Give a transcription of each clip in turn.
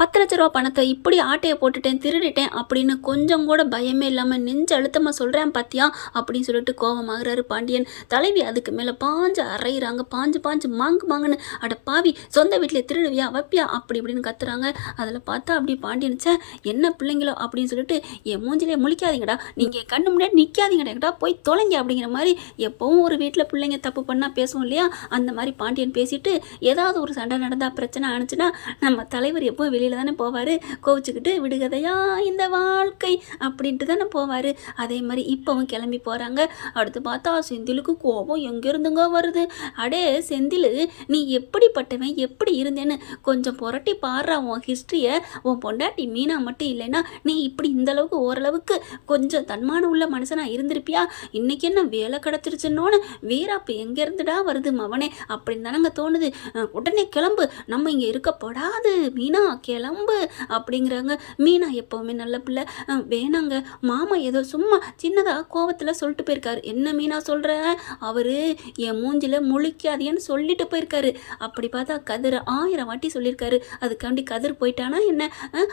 பத்து லட்ச ரூபா பணத்தை இப்படி ஆட்டையை போட்டுட்டேன் திருடிட்டேன் அப்படின்னு கொஞ்சம் கூட பயமே இல்லாமல் நெஞ்சு அழுத்தமாக சொல்கிறேன் பாத்தியா? அப்படின்னு சொல்லிட்டு கோபமாகறாரு பாண்டியன். தலைவி அதுக்கு மேலே பாஞ்சு அரைகிறாங்க பாஞ்சு பாஞ்சு மாங்கு மாங்குன்னு அட பாவி சொந்த வீட்டில் திருடுவியா வப்பியா? அப்படி இப்படின்னு கத்துறாங்க. அதில் பார்த்தா அப்படி பாண்டியன் ச்சே என்ன பிள்ளைங்களோ? அப்படின்னு சொல்லிட்டு என் மூஞ்சிலே முழிக்காதீங்கடா. நீங்கள் கண்ணு முன்னாடி நிற்காதீங்கடா போய் தொலைங்க? அப்படிங்கிற மாதிரி எப்பவும் ஒரு வீட்டில் பிள்ளைங்க தப்பு பண்ணால் பேசுவோம் இல்லையா? அந்த மாதிரி பாண்டியன் பேசிட்டு ஏதாவது ஒரு சண்டை நடந்தால் பிரச்சனை ஆனிச்சுன்னா நம்ம தலைவர் எப்போ வெளியில் தானே போவார்? கோவிச்சுக்கிட்டு விடுகதையா இந்த வாழ்க்கை? அப்படின்ட்டு தானே போவார். அதே மாதிரி இப்போவும் கிளம்பி போகிறாங்க அடுத்து பார்த்தா செந்திலுக்கு கோபம் எங்கேருந்துங்க வருது? அடே செந்தில் நீ எப்படிப்பட்டவன்? எப்படி இருந்தேன்னு? கொஞ்சம் புரட்டி பாடுறா உன் ஹிஸ்ட்ரியை உன் பொண்டாட்டி மீனா மட்டும் இல்லைன்னா நீ இப்படி இந்தளவுக்கு ஓரளவுக்கு கொஞ்சம் தன்மானம் உள்ள மனுஷனாக இருந்திருப்பியா? இன்னைக்கு என்ன வேலை கிடச்சிருச்சுன்னோன்னு? வீராப்பு எங்கேருந்துடா வருது மவனே? அப்படின்னு தானங்க தோணுது. உடனே கிளம்பு. நம்ம இங்கே இருக்கப்படாது மீனா. கிளம்பு அப்படிங்கிறாங்க. மீனா எப்போவுமே நல்ல பிள்ளை. வேணாங்க. மாமா ஏதோ சும்மா சின்னதாக கோவத்தில் சொல்லிட்டு போயிருக்காரு. என்ன மீனா சொல்கிற அவர் என் மூஞ்சில் முழிக்காதேன்னு சொல்லிட்டு போயிருக்காரு. அப்படி பார்த்தா கதிர் ஆயிரம் வாட்டி சொல்லியிருக்காரு. அதுக்காண்டி கதிர் போயிட்டானா என்ன?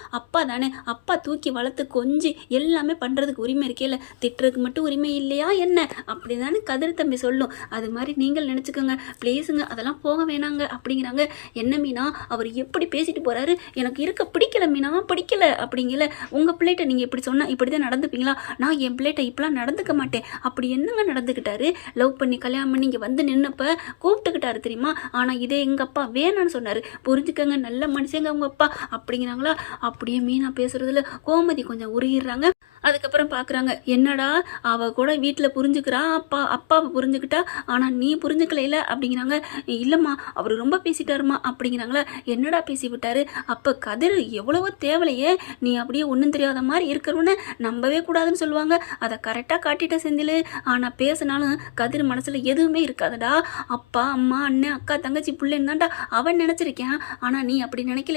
அப்பா தானே. அப்பா தூக்கி வளர்த்து கொஞ்சி எல்லாமே பண்ணுறதுக்கு உரிமை இருக்கேல. திட்டுறதுக்கு மட்டும் உரிமை இல்லையா என்ன? அப்படி தானே கதிர் தம்பி சொல்லும். அது மாதிரி நீங்கள் நினச்சிக்கோங்க. ப்ளீஸுங்க அதெல்லாம் போக வேணாங்க. அப்படிங்கிறாங்க. என்ன மீனா? அவர் எப்படி பேசிட்டு போகிறாரு எனக்கு இருக்க பிடிக்கல மீனா பிடிக்கல அப்படிங்கல. உங்கள் பிள்ளைகிட்ட நீங்கள் இப்படி சொன்னால் இப்படி தான் நடந்துப்பீங்களா? நான் என் பிள்ளைகிட்ட இப்படிலாம் நடந்துக்க மாட்டேன். அப்படி என்னங்க நடந்துக்கிட்டாரு? லவ் பண்ணி கல்யாணம் பண்ணி இங்கே வந்து நின்னப்ப கூப்பிட்டுக்கிட்டாரு தெரியுமா? ஆனால் இதே எங்கள் அப்பா வேணான்னு சொன்னார். புரிஞ்சுக்கங்க நல்ல மனுஷங்க உங்கள் அப்பா. அப்படிங்கிறாங்களா? அப்படியே மீனா பேசுகிறதுல கோமதி கொஞ்சம் உருகிடுறாங்க. அதுக்கப்புறம் பார்க்குறாங்க என்னடா அவ கூட வீட்டில் புரிஞ்சுக்கிறா? அப்பா அப்பாவை புரிஞ்சுக்கிட்டா? ஆனால் நீ புரிஞ்சுக்கலையில அப்படிங்கிறாங்க. இல்லைம்மா அவர் ரொம்ப பேசிட்டாருமா? அப்படிங்கிறாங்களா. என்னடா பேசி விட்டாரு அப்போ கதிர் எவ்வளவோ தேவலையே. நீ அப்படியே ஒன்றும் தெரியாத மாதிரி இருக்கிறவன நம்பவே கூடாதுன்னு சொல்லுவாங்க. அதை கரெக்டாக காட்டிட்ட செந்தில். ஆனால் பேசினாலும் கதிர் மனசில் எதுவுமே இருக்காதுடா. அப்பா அம்மா அண்ணன் அக்கா தங்கச்சி பிள்ளைன்னு தான்டா அவன் நினச்சிருக்கேன். ஆனால் நீ அப்படி நினைக்கல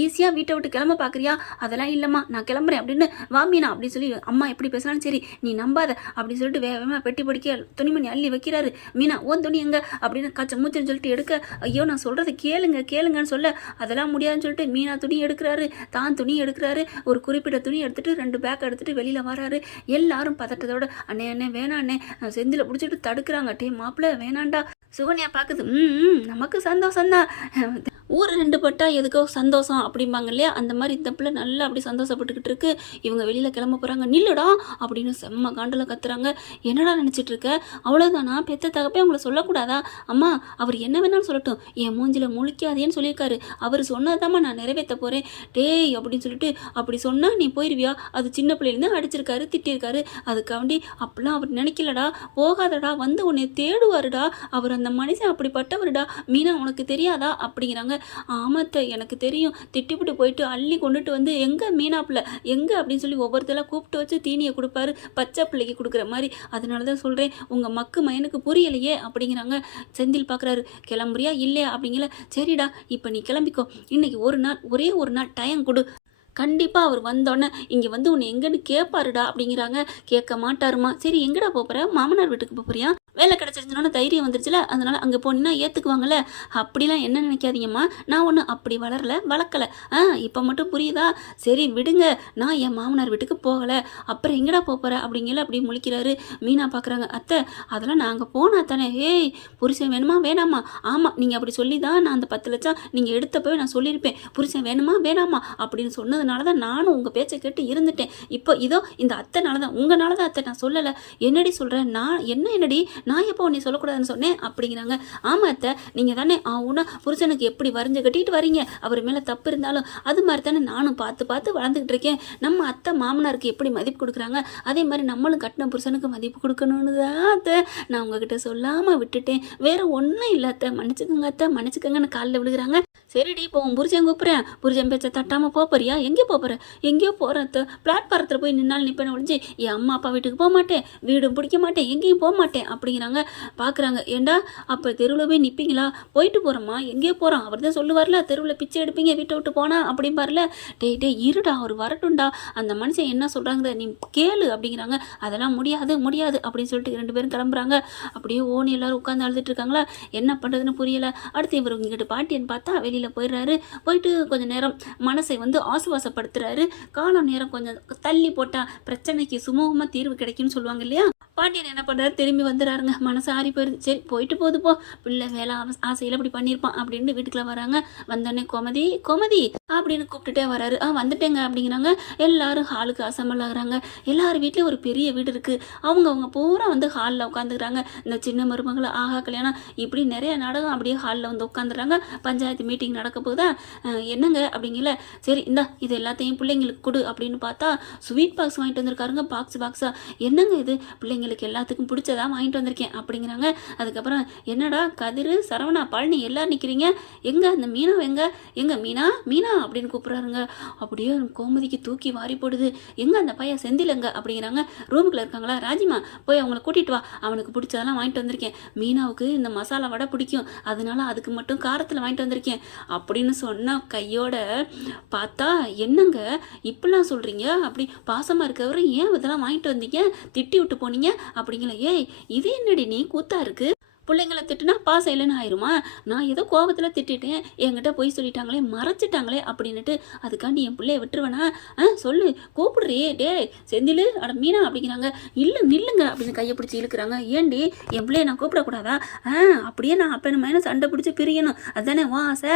ஈஸியாக வீட்டை விட்டு கிளம்ப பார்க்குறியா அதெல்லாம் இல்லைம்மா நான் கிளம்புறேன் அப்படின்னு வாமினா அப்படின்னு சொல்லி அம்மா எப்படி பேசினாலும் சரி நீ நம்பாத அப்படின்னு சொல்லிட்டு வேகமாக பெட்டி படிக்க துணிமணி அள்ளி வைக்கிறாரு. மீனா ஓன் துணி எங்க? அப்படின்னு கச்ச மூச்சுன்னு சொல்லிட்டு எடுக்க ஐயோ நான் சொல்கிறத கேளுங்க கேளுங்கன்னு சொல்ல அதெல்லாம் முடியாதுன்னு சொல்லிட்டு மீனா துணி எடுக்கிறாரு. தான் துணி எடுக்கிறாரு. ஒரு குறிப்பிட்ட துணி எடுத்துட்டு ரெண்டு பேக் எடுத்துட்டு வெளியில் வராரு. எல்லாரும் பதட்டத்தோட அண்ணே அண்ணே வேணாண்ணே அண்ணே. செந்தில் பிடிச்சிட்டு தடுக்கிறாங்க. டே மாப்பிள்ள வேணாண்டா. சுகன்யா பார்க்குது ம் நமக்கு நமக்கு சந்தோஷம்தான் ஊர் ரெண்டு பட்டா எதுக்கோ சந்தோஷம் அப்படிம்பாங்க இல்லையா? அந்த மாதிரி இந்த பிள்ளை நல்லா அப்படி சந்தோஷப்பட்டுக்கிட்டு இருக்கு. இவங்க வெளியில் கிளம்ப போகிறாங்க நில்லுடா அப்படின்னு செம்ம காண்டில் கத்துறாங்க. என்னடா நினச்சிட்டு இருக்க? அவ்வளோதானா பெத்த தகப்பே அவங்கள சொல்லக்கூடாதா? அம்மா அவர் என்ன வேணாலும் சொல்லட்டும். என் மூஞ்சில் முழிக்காதேன்னு சொல்லியிருக்காரு. அவர் சொன்னதாம்மா நான் நிறைவேற்ற போகிறேன் டேய் அப்படின்னு சொல்லிட்டு அப்படி சொன்னால் நீ போயிடுவியா அது சின்ன பிள்ளையிலேருந்து அடிச்சிருக்காரு திட்டிருக்காரு. அதுக்காண்டி அப்படிலாம் அவர் நினைக்கலடா. போகாதடா. வந்து உன்னை தேடுவாருடா. அவர் அந்த மனுஷன் அப்படிப்பட்டவருடா? மீனா உனக்கு தெரியாதா? அப்படிங்கிறாங்க. ஆமாத்த எனக்கு தெரியும். திட்டிப்புட்டு போயிட்டு அள்ளி கொண்டுட்டு வந்து எங்கே மீனாப்பில் எங்கே? அப்படின்னு சொல்லி ஒவ்வொருத்தெல்லாம் கூப்பிட்டு வச்சு தீனியை கொடுப்பாரு. பச்சை பிள்ளைக்கு கொடுக்குற மாதிரி. அதனால தான் சொல்கிறேன் உங்கள் மக்கு மயனுக்கு புரியலையே? அப்படிங்கிறாங்க. செந்தில் பார்க்குறாரு கிளம்புறியா? இல்லையா? அப்படிங்கல. சரிடா இப்போ நீ கிளம்பிக்கோ. இன்னைக்கு ஒரு நாள் ஒரே ஒரு நாள் டைம் கொடு. கண்டிப்பாக அவர் வந்தோடனே இங்கே வந்து உன்னை எங்கன்னு கேட்பாருடா அப்படிங்கிறாங்க. கேட்க மாட்டாருமா. சரி எங்கடா போகிற மாமனார் வீட்டுக்கு போகிறியா வேலை கிடச்சிருந்தோன்னு தைரியம் வந்துருச்சுல அதனால் அங்கே போனீங்கன்னா ஏற்றுக்குவாங்கல்ல அப்படிலாம் என்ன நினைக்காதீங்கம்மா. நான் ஒன்று அப்படி வளரல வளர்க்கல. ஆ இப்போ மட்டும் புரியுதா? சரி விடுங்க. நான் என் மாமனார் வீட்டுக்கு போகலை. அப்புறம் எங்கடா போகிற அப்படிங்கல அப்படி முழிக்கிறாரு. மீனா பார்க்குறாங்க அத்தை அதெல்லாம் நாங்கள் போனா தானே. ஏய் புருஷன் வேணுமா? வேணாமா? ஆமாம் நீங்கள் அப்படி சொல்லி தான் நான் அந்த பத்து லட்சம் நீங்கள் எடுத்தப்பவே நான் சொல்லியிருப்பேன். புருஷன் வேணுமா? வேணாமா? அப்படின்னு சொன்னதுனால தான் நானும் உங்கள் பேச்சை கேட்டு இருந்துட்டேன். இப்போ இதோ இந்த அத்தைனால தான் உங்களால தான் அத்தை நான் சொல்லலை. என்னடி சொல்கிறேன் நான் என்ன என்னடி? நான் எப்போ நீ சொல்லக்கூடாதுன்னு சொன்னேன்? அப்படிங்கிறாங்க. ஆமாம் அத்தை நீங்கள் தானே ஆவுனா புருஷனுக்கு எப்படி வரைஞ்சு கட்டிட்டு வரீங்க? அவர் மேலே தப்பு இருந்தாலும் அது மாதிரி தானே நானும் பார்த்து பார்த்து வளர்ந்துக்கிட்டு இருக்கேன். நம்ம அத்தை மாமனாருக்கு எப்படி மதிப்பு கொடுக்குறாங்க? அதே மாதிரி நம்மளும் கட்டின புருஷனுக்கு மதிப்பு கொடுக்கணும்னு தான் அத்தை நான் உங்ககிட்ட சொல்லாமல் விட்டுட்டேன். வேறு ஒன்றும் இல்லை அத்தை. மன்னிச்சுக்கோங்க அத்தை மன்னிச்சுக்கோங்கன்னு காலில் விழுகிறாங்க. சரிடி இப்போ உன் புரிஜன் கூப்பிட்றேன். புரிஜன் பேச்சை தட்டாமல் போறியா? எங்கே போகிற எங்கேயோ போகிறேன் பிளாட்பாரத்தில் போய் நின்னால் நிற்பேன் ஒழிஞ்சு என் அம்மா அப்பா வீட்டுக்கு போக மாட்டேன். வீடும் பிடிக்க மாட்டேன். எங்கேயும் போக மாட்டேன் அப்படிங்கிறாங்க. பார்க்குறாங்க ஏண்டா அப்போ தெருவில் போய் நிற்பீங்களா போயிட்டு போகிறோம்மா எங்கேயோ போகிறோம் அவர் தான் சொல்லுவார்ல தெருவில் பிச்சை எடுப்பீங்க வீட்டை விட்டு போனா அப்படிம்பார்ல டே டே இருடா அவர் வரட்டும்டா. அந்த மனுஷன் என்ன சொல்கிறாங்க நீ கேளு அப்படிங்கிறாங்க. அதெல்லாம் முடியாது முடியாது அப்படின்னு சொல்லிட்டு ரெண்டு பேரும் கிளம்புறாங்க. அப்படியே ஓனி எல்லாரும் உட்காந்து அழுதுட்டு இருக்காங்களா? என்ன பண்ணுறதுன்னு புரியல. அடுத்து இவர் உங்ககிட்ட பாட்டின்னு பார்த்தா வெளியே வெளியில் போயிடுறாரு. போயிட்டு கொஞ்ச நேரம் மனசை வந்து ஆசுவாசப்படுத்துறாரு. காலம் நேரம் கொஞ்சம் தள்ளி போட்டால் பிரச்சனைக்கு சுமூகமாக தீர்வு கிடைக்கும்னு சொல்லுவாங்க இல்லையா? பாண்டியன் என்ன பண்ணுறாரு திரும்பி வந்துடுறாருங்க. மனசு ஆறி போயிருது. சரி போயிட்டு போகுது போ. பிள்ளை வேலை அவ- ஆசையில் இப்படி பண்ணியிருப்பான் அப்படின்னு வீட்டுக்குள்ளே வராங்க. வந்தோடனே கோமதி கோமதி அப்படின்னு கூப்பிட்டுட்டே வராரு. ஆ வந்துட்டேங்க அப்படிங்கிறாங்க. எல்லாரும் ஹாலுக்கு அசம்பிள் ஆகுறாங்க எல்லார் வீட்லேயும் ஒரு பெரிய வீடு இருக்குது அவங்க அவங்க பூரா வந்து ஹாலில் உட்காந்துக்கிறாங்க. இந்த சின்ன மருமகளை ஆஹா கல்யாணம் இப்படி நிறைய நாடகம் அப்படியே ஹாலில் வந்து உட்காந்துறாங்க பஞ்சாயத்து மீட்டிங் நடக்க போகுதா என்னங்க? அப்படிங்கல. சரி இந்தா இது எல்லாத்தையும் பிள்ளைங்களுக்கு கொடு அப்படின்னு பார்த்தா ஸ்வீட் பாக்ஸ் வாங்கிட்டு வந்திருக்காருங்க பாக்ஸ் பாக்ஸா என்னங்க இது? பிள்ளைங்களுக்கு எல்லாத்துக்கும் பிடிச்சதா வாங்கிட்டு வந்திருக்கேன் அப்படிங்கிறாங்க. அதுக்கப்புறம் என்னடா கதிர் சரவணா பழனி எல்லாம் நிற்கிறீங்க எங்கே அந்த மீனா எங்க? எங்க மீனா? மீனா? அப்படின்னு கூப்பிட்றாருங்க. அப்படியே கோமதிக்கு தூக்கி வாரி போடுது. எங்கே அந்த பையன் செந்திலங்க? அப்படிங்கிறாங்க. ரூமுக்குள்ள இருக்காங்களா? ராஜிமா போய் அவங்கள கூட்டிகிட்டு வா. அவனுக்கு பிடிச்சதெல்லாம் வாங்கிட்டு வந்திருக்கேன். மீனாவுக்கு இந்த மசாலா வடை பிடிக்கும். அதனால அதுக்கு மட்டும் காரத்தில் வாங்கிட்டு வந்திருக்கேன். அப்படின்னு சொன்ன கையோட பார்த்தா என்னங்க? இப்படிலாம் சொல்கிறீங்க அப்படி பாசமாக இருக்கவரை ஏன் இதெல்லாம் வாங்கிட்டு வந்தீங்க? திட்டி விட்டு போனீங்க? அப்படிங்களா ஏய் இது என்னடி? நீ கூத்தா இருக்கு? பிள்ளைங்கள திட்டுனா பாசம் இல்லைன்னு ஆயிருமா? நான் ஏதோ கோபத்தில் திட்டிட்டேன். என்கிட்ட போய் சொல்லிட்டாங்களே மறைச்சிட்டாங்களே அப்படின்னுட்டு அதுக்காண்டி என் பிள்ளைய விட்டுருவேனா? ஆ சொல்லு. கூப்பிடுறியே. டேய் செந்தில் அட மீனா அப்படிங்கிறாங்க. இல்லை நில்லுங்க அப்படின்னு கையை பிடிச்சி இழுக்கிறாங்க. ஏண்டி என் பிள்ளைய நான் கூப்பிடக்கூடாதா? ஆ அப்படியே நான் அப்போ என்ன சண்டை பிடிச்சி பிரியணும்? அதுதானே வா ஆசை?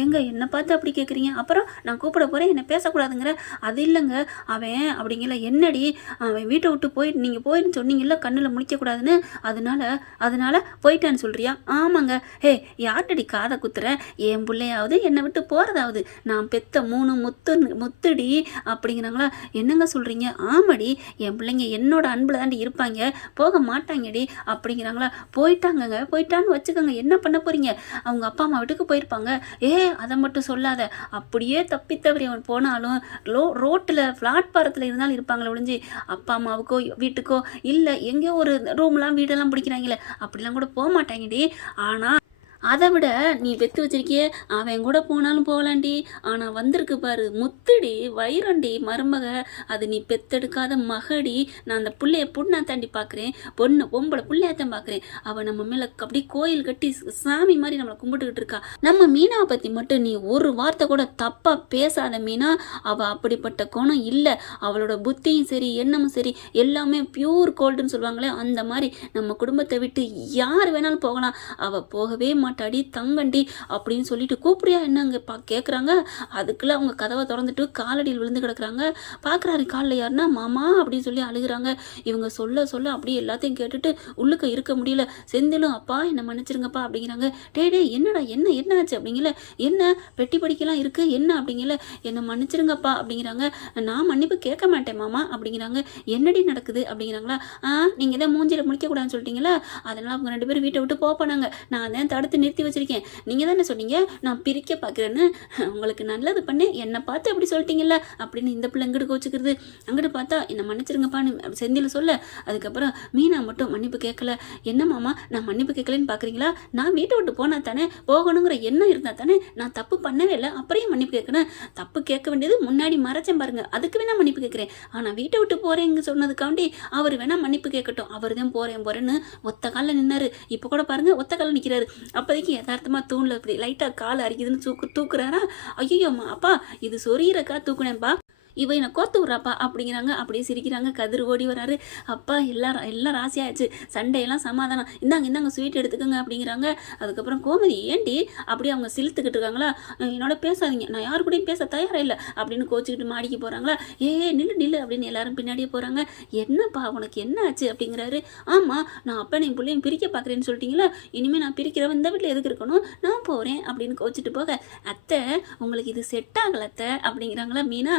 ஏங்க என்னை பார்த்து அப்படி கேட்குறீங்க அப்புறம் நான் கூப்பிட போகிறேன் என்னை பேசக்கூடாதுங்கிற? அது இல்லைங்க. அவன் அப்படிங்கல என்னடி? அவன் வீட்டை விட்டு போய் நீங்கள் போயின்னு சொன்னீங்கல்ல கண்ணில் முழிக்கக்கூடாதுன்னு. அதனால அதனால போயிட்டான்னு சொல்றியா? ஆமாங்க. ஹே யார்டடி காதை குத்துற? என் பிள்ளையாவது என்னை விட்டு போகிறதாவது நான் பெத்த மூணு முத்து முத்துடி அப்படிங்கிறாங்களா? என்னங்க சொல்கிறீங்க ஆமாடி. என் பிள்ளைங்க என்னோட அன்பில் தாண்டி இருப்பாங்க. போக மாட்டாங்கடி அப்படிங்கிறாங்களா? போயிட்டாங்கங்க. போயிட்டான்னு வச்சுக்கோங்க. என்ன பண்ண போகிறீங்க அவங்க அப்பா அம்மா வீட்டுக்கு போயிருப்பாங்க. ஏ அதை மட்டும் சொல்லாத. அப்படியே தப்பி தவறி அவன் போனாலும் லோ ரோட்டில் பிளாட்பாரத்தில் இருந்தாலும் இருப்பாங்களே ஒழிஞ்சு அப்பா அம்மாவுக்கோ வீட்டுக்கோ இல்லை எங்கேயோ ஒரு ரூம்லாம் வீடெல்லாம் பிடிக்கிறாங்களே அப்படிலாம் கூட போக மாட்டாங்கடி ஆனால் அதை விட நீ பெற்று வச்சிருக்கியே அவன் கூட போனாலும் போகலாண்டி. ஆனால் வந்திருக்கு பாரு முத்துடி வைரண்டி மருமக அது நீ பெத்தெடுக்காத மகடி. நான் அந்த பிள்ளைய பொண்ணா தாண்டி பார்க்குறேன் பொண்ணு பொம்பளை பிள்ளையாத்தான் பார்க்குறேன் அவள் நம்ம மேலே அப்படி கோயில் கட்டி சாமி மாதிரி நம்மளை கும்பிட்டுக்கிட்டு இருக்கா. நம்ம மீனாவை பற்றி மட்டும் நீ ஒரு வார்த்தை கூட தப்பாக பேசாத மீனா. அவள் அப்படிப்பட்ட குணம் இல்லை. அவளோட புத்தியும் சரி எண்ணமும் சரி எல்லாமே பியூர் கோல்டுன்னு சொல்லுவாங்களே அந்த மாதிரி நம்ம குடும்பத்தை விட்டு யார் வேணாலும் போகலாம். அவள் போகவே மாட்டாடி தங்கண்டி அப்படின்னு சொல்லிட்டு கூப்பிடியா என்னங்க பா கேட்குறாங்க அதுக்குள்ளே அவங்க கதவை திறந்துட்டு காலடியில் விழுந்து கிடக்குறாங்க. பார்க்குறாரு காலில் யாருன்னா மாமா அப்படின்னு சொல்லி அழுகுறாங்க. இவங்க சொல்ல சொல்ல அப்படியே எல்லாத்தையும் கேட்டுட்டு உள்ளுக்க இருக்க முடியல. செந்திலும் அப்பா என்னை மன்னிச்சிருங்கப்பா அப்படிங்கிறாங்க. டே டே என்னடா என்ன என்ன ஆச்சு? அப்படிங்கல. என்ன? பெட்டி படிக்கலாம் இருக்கு? என்ன? அப்படிங்கல. என்னை மன்னிச்சிருங்கப்பா அப்படிங்கிறாங்க. நான் மன்னிப்பு கேட்க மாட்டேன் மாமா அப்படிங்கிறாங்க. என்னடி நடக்குது? அப்படிங்கிறாங்களா. ஆ நீங்கள் தான் மூஞ்சியில் முடிக்கக்கூடாதுன்னு சொல்லிட்டீங்களா? அதனால் அவங்க ரெண்டு பேரும் வீட்டை விட்டு போக போனாங்க. நான் தான் தடுத்து நிறுத்தி வச்சிருக்கேன். நீங்கள் தானே சொன்னீங்க நான் பிரிக்க பார்க்குறேன்னு உங்களுக்கு நல்லது பண்ணேன் என்னை பார்த்து அப்படி சொல்லிட்டீங்கல்ல அப்படின்னு இந்த பிள்ளை எங்கிட்டு கோச்சுக்கிறது. அங்கிட்டு பார்த்தா என்னை மன்னிச்சிருங்கப்பான்னு செந்தில் சொல்ல. அதுக்கப்புறம் மீனா மட்டும் மன்னிப்பு கேட்கல. என்ன மாமா நான் மன்னிப்பு கேட்கலன்னு பார்க்குறீங்களா நான் வீட்டை விட்டு போனால் தானே போகணுங்கிற எண்ணம் இருந்தால் தானே நான் தப்பு பண்ணவே இல்லை அப்புறம் மன்னிப்பு கேட்கணும்? தப்பு கேட்க வேண்டியது முன்னாடி மறைச்சேன் பாருங்க அதுக்கு வேணா மன்னிப்பு கேட்குறேன். ஆனால் வீட்டை விட்டு போகிறேங்க சொன்னதுக்காண்டி அவர் வேணா மன்னிப்பு கேட்கட்டும். அவர் தான் போகிறேன் போகிறேன்னு ஒத்த காலில் நின்னார். இப்போ கூட பாருங்க ஒத்த காலில் நிற்கிறாரு அப்போ அப்போதைக்கு யதார்த்தமாக தூணில் இப்படி லைட்டாக கால் அரிக்குதுன்னு தூக்கு தூக்குறாரா? ஐயோ அப்பா இது சொரியறக்கா தூக்குனேன்ப்பா இவ என்னை கோத்து விட்றாப்பா? அப்படிங்கிறாங்க. அப்படியே சிரிக்கிறாங்க. கதிர் ஓடி வராரு. அப்பா எல்லாம் எல்லாம் ராசியாச்சு சண்டையெல்லாம் சமாதானம். இந்தாங்க இந்தாங்க ஸ்வீட் எடுத்துக்கோங்க அப்படிங்கிறாங்க. அதுக்கப்புறம் கோமதி ஏண்டி? அப்படியே அவங்க சிலுத்துக்கிட்டு இருக்காங்களா? என்னோட பேசாதீங்க. நான் யாரு கூடயும் பேச தயாராக இல்லை. அப்படின்னு கோச்சிக்கிட்டு மாடிக்கு போகிறாங்களா ஏ நில்லு நில்லு அப்படின்னு எல்லாரும் பின்னாடியே போகிறாங்க என்னப்பா உனக்கு என்ன ஆச்சு? அப்படிங்கிறாரு. ஆமாம் நான் அப்பா என் பிள்ளையும் பிரிக்க பார்க்குறேன்னு சொல்லிட்டீங்களா? இனிமேல் நான் பிரிக்கிறவன் இந்த வீட்டில் எதுக்கு இருக்கணும்? நான் போகிறேன் அப்படின்னு கோச்சிட்டு போக. அத்தை உங்களுக்கு இது செட் ஆகல அத்தை அப்படிங்கிறாங்களா? மீனா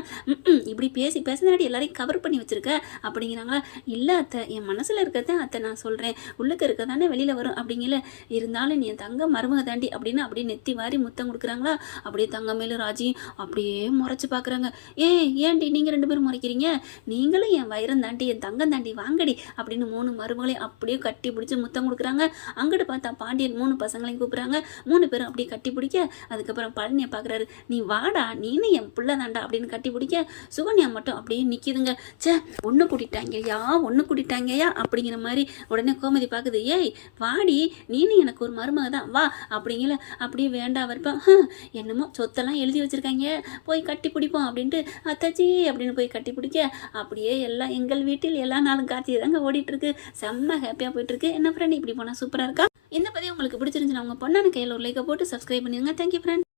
இப்படி பேசி பேசினாடி எல்லாரையும் கவர் பண்ணி வச்சுருக்க? அப்படிங்கிறாங்களா? இல்லை அத்தை என் மனசில் இருக்கிறத அத்தை நான் சொல்கிறேன் உள்ளுக்கு இருக்க தானே வெளியில் வரும் அப்படிங்கல. இருந்தாலும் நீ என் தங்க மருமக தாண்டி அப்படின்னு அப்படியே நெத்தி வாரி முத்தம் கொடுக்குறாங்களா? அப்படியே தங்க மேலும் ராஜியும் அப்படியே முறைச்சி பார்க்குறாங்க ஏ ஏன்டி நீங்கள் ரெண்டு பேரும் முறைக்கிறீங்க? நீங்களும் என் வைரம் தாண்டி என் தங்கம் தாண்டி வாங்கடி அப்படின்னு மூணு மருமகளையும் அப்படியே கட்டி பிடிச்சி முத்தம் கொடுக்குறாங்க. அங்கிட்டு பார்த்தா பாண்டியன் மூணு பசங்களையும் கூப்பிட்றாங்க. மூணு பேரும் அப்படியே கட்டி பிடிக்க அதுக்கப்புறம் பழனியை பார்க்குறாரு நீ வாடா நீனு என் பிள்ளை தாண்டா அப்படின்னு கட்டி பிடிக்க சுகன்யா மட்டும் அப்படியே நிற்கிதுங்க ச்சே ஒன்று கூட்டிட்டாங்கய்யா ஒன்று கூட்டிட்டாங்கய்யா அப்படிங்கிற மாதிரி உடனே கோமதி பார்க்குது ஏய் வாடி நீனு எனக்கு ஒரு மருமக தான் வா அப்படிங்கிற அப்படியே வேண்டாம் வருப்பேன் என்னமோ சொத்தெல்லாம் எழுதி வச்சுருக்காங்க. போய் கட்டி பிடிப்போம் அப்படின்ட்டு அத்தாச்சி அப்படின்னு போய் கட்டி பிடிக்க அப்படியே எல்லாம் எங்கள் வீட்டில் எல்லா நாளும் காட்சி தாங்க ஓடிட்டுருக்கு. செம்ம ஹாப்பியாக போயிட்டு இருக்கு என்ன ஃப்ரெண்ட் இப்படி போனால் சூப்பராக இருக்கா? இந்த பதிவு உங்களுக்கு பிடிச்சிருந்துச்சுன்னா உங்கள் பொண்ணான கையில் ஒரு லைக்கை போட்டு சப்ஸ்கிரைப் பண்ணிடுங்க. Thank you friend